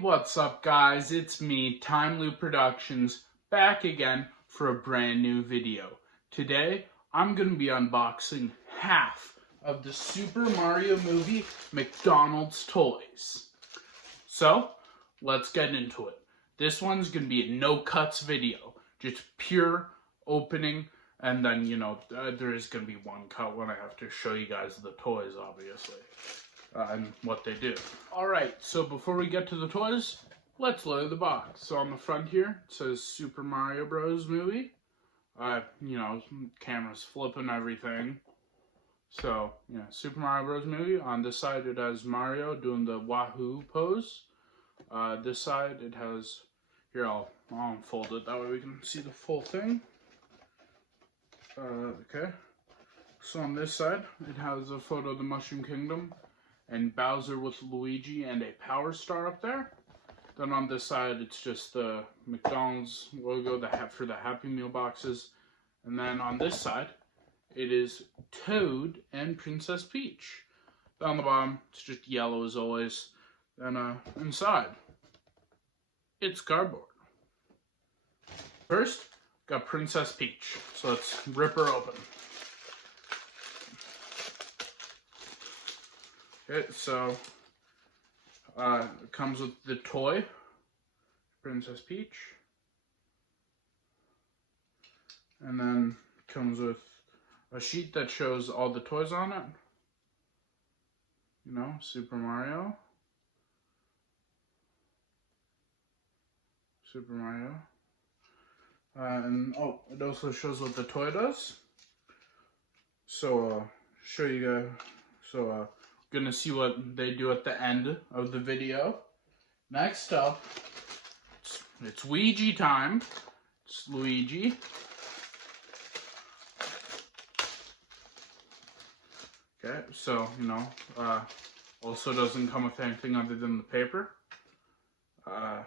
what's up guys, it's me, Time Loop Productions, back again for a brand new video. Today, I'm going to be unboxing half of the Super Mario movie McDonald's toys. So, let's get into it. This one's going to be a no cuts video, just pure opening, and then, there is going to be one cut when I have to show you guys the toys, obviously. And what they do. Alright, so before we get to the toys, let's load the box. So on the front here, it says Super Mario Bros. Movie. Camera's flipping everything. So, yeah, Super Mario Bros. Movie. On this side, it has Mario doing the Wahoo pose. This side, it has, here, I'll unfold it, that way we can see the full thing. Okay. So on this side, it has a photo of the Mushroom Kingdom and Bowser with Luigi and a Power Star up there. Then on this side, it's just the McDonald's logo for the Happy Meal boxes. And then on this side, it is Toad and Princess Peach. Down the bottom, it's just yellow as always. Then inside, it's cardboard. First, got Princess Peach. So let's rip her open. Okay, so it comes with the toy, Princess Peach, and then it comes with a sheet that shows all the toys on it. Super Mario, and it also shows what the toy does. So show you guys. Gonna see what they do at the end of the video. Next up, it's Luigi time. It's Luigi. Okay, so, also doesn't come with anything other than the paper. What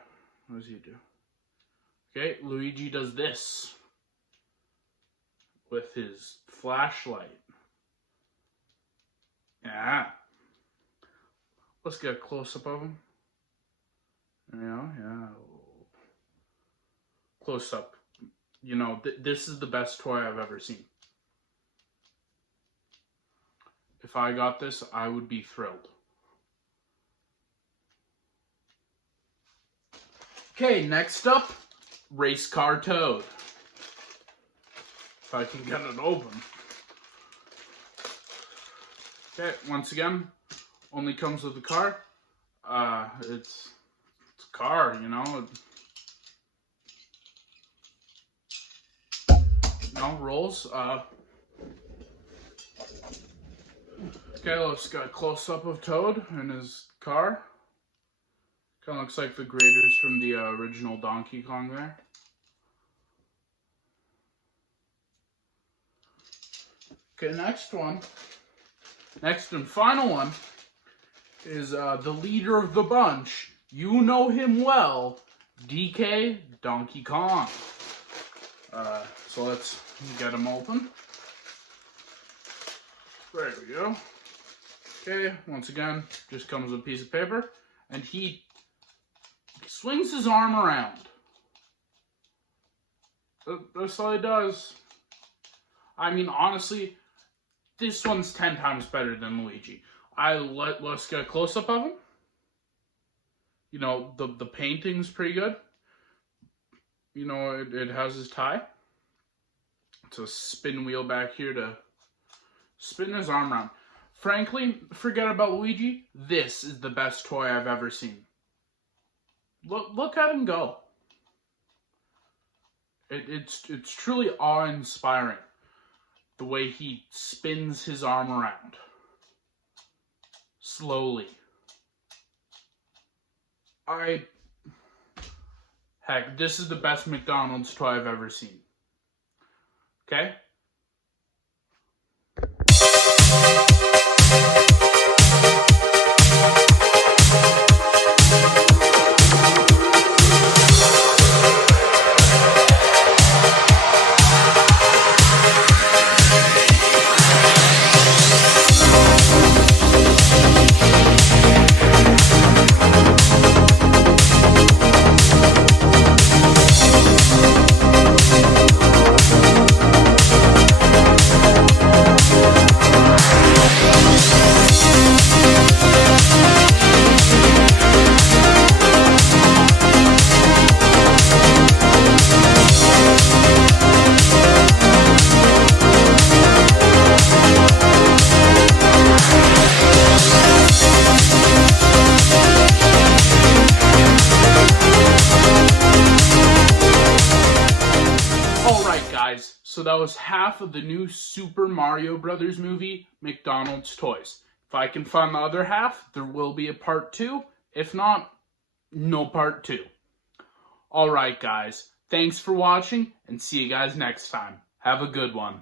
does he do? Okay, Luigi does this with his flashlight. Yeah. Let's get a close-up of him. Yeah. Close-up. This is the best toy I've ever seen. If I got this, I would be thrilled. Okay, next up, Race Car Toad. If I can get it open. Okay, once again, only comes with the car. It's a car, rolls. Okay, let's get a close-up of Toad in his car. Kind of looks like the graders from the original Donkey Kong there. Okay, next and final one is the leader of the bunch. You know him well, DK Donkey Kong. So let's get him open. There we go. Okay, once again, just comes with a piece of paper, and he swings his arm around. That's all he does. I mean, honestly, this one's 10 times better than Luigi. Let's get a close-up of him. The painting's pretty good. It has his tie. It's a spin wheel back here to spin his arm around. Frankly, forget about Luigi. This is the best toy I've ever seen. Look at him go. It's truly awe-inspiring. The way he spins his arm around. Slowly. Heck, this is the best McDonald's toy I've ever seen. Okay? was half of the new Super Mario Brothers movie, McDonald's Toys. If I can find the other half, there will be a part 2. If not, no part 2. Alright guys, thanks for watching, and see you guys next time. Have a good one.